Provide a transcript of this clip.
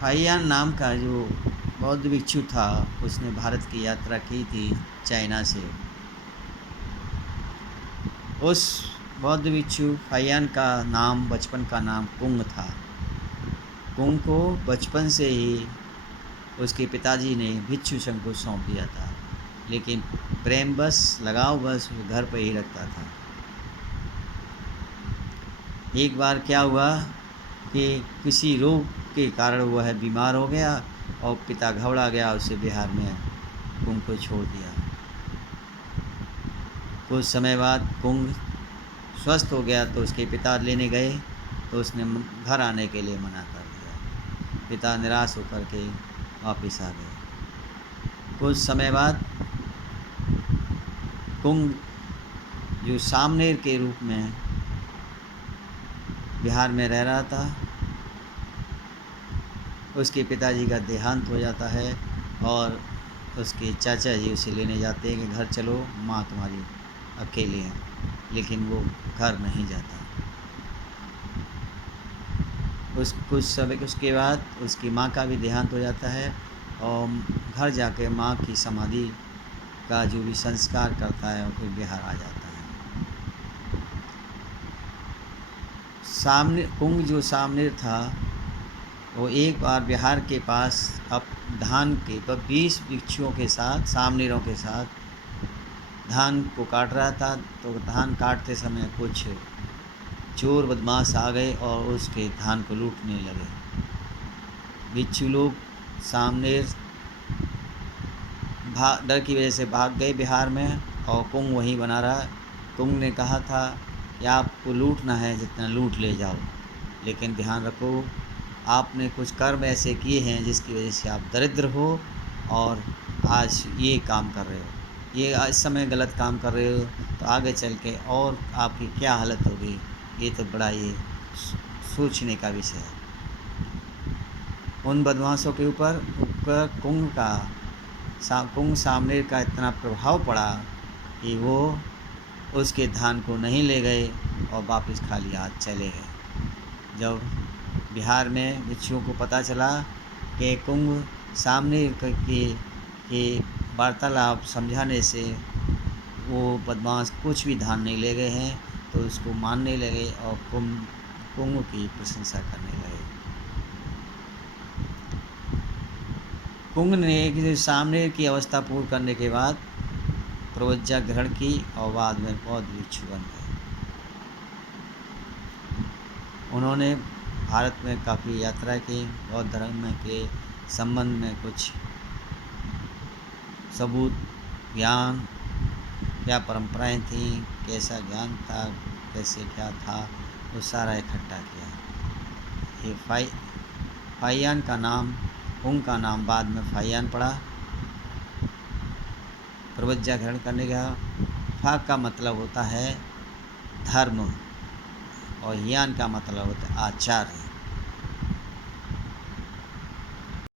फाहियान नाम का जो बौद्ध भिक्षु था, उसने भारत की यात्रा की थी चाइना से। उस बौद्ध भिक्षु फाहियान का नाम, बचपन का नाम कुंग था। कुंग को बचपन से ही उसके पिताजी ने भिक्षु संघ को सौंप दिया था, लेकिन प्रेमवश, लगाववश वो घर पर ही रखता था। एक बार क्या हुआ कि किसी रोग के कारण वह बीमार हो गया और पिता घबरा गया, उसे बिहार में कुंग को छोड़ दिया। कुछ समय बाद कुंग स्वस्थ हो गया तो उसके पिता लेने गए, तो उसने घर आने के लिए मना कर दिया। पिता निराश होकर के वापस आ गए। कुछ समय बाद कुंग जो सामनेर के रूप में बिहार में रह रहा था, उसके पिताजी का देहांत हो जाता है और उसके चाचा जी उसे लेने जाते हैं कि घर चलो, माँ तुम्हारी अकेले हैं, लेकिन वो घर नहीं जाता। कुछ समय उसके बाद उसकी माँ का भी देहांत हो जाता है और घर जाके माँ की समाधि का जो भी संस्कार करता है और फिर बिहार आ जाता है। सामने कुंग जो सामने था, वो एक बार बिहार के पास अब धान के 20 भिक्षुओं के साथ, सामनेरों के साथ धान को काट रहा था। तो धान काटते समय कुछ चोर बदमाश आ गए और उसके धान को लूटने लगे। भिक्षु लोग सामने डर की वजह से भाग गए बिहार में और कुंग वहीं बना रहा। कुंग ने कहा था कि आपको लूटना है, जितना लूट ले जाओ, लेकिन ध्यान रखो आपने कुछ कर्म ऐसे किए हैं जिसकी वजह से आप दरिद्र हो और आज ये काम कर रहे हो, ये इस समय गलत काम कर रहे हो, तो आगे चल के और आपकी क्या हालत होगी, ये तो बड़ा ये सोचने का विषय है। उन बदमाशों के ऊपर कुंग सामने का इतना प्रभाव पड़ा कि वो उसके धान को नहीं ले गए और वापस खाली हाथ चले गए। जब बिहार में भिक्षुओं को पता चला कि कुंग सामने की वार्तालाप समझाने से वो बदमाश कुछ भी धान नहीं ले गए हैं, तो उसको मानने लगे और कुंग की प्रशंसा करने लगे। कुंग ने सामने की अवस्था पूर्ण करने के बाद प्रवज्ञा ग्रहण की और बाद में बौद्ध भिक्षु बन गए। उन्होंने भारत में काफ़ी यात्रा की, बौद्ध धर्म के संबंध में कुछ सबूत, ज्ञान, क्या परंपराएं थीं, कैसा ज्ञान था, कैसे क्या था, वो सारा इकट्ठा किया। ये फाहियान का नाम, कुंग का नाम बाद में फाहियान पड़ा। प्रवज्ञा ग्रहण करने का फा का मतलब होता है धर्म और यान का मतलब होता है आचार्य।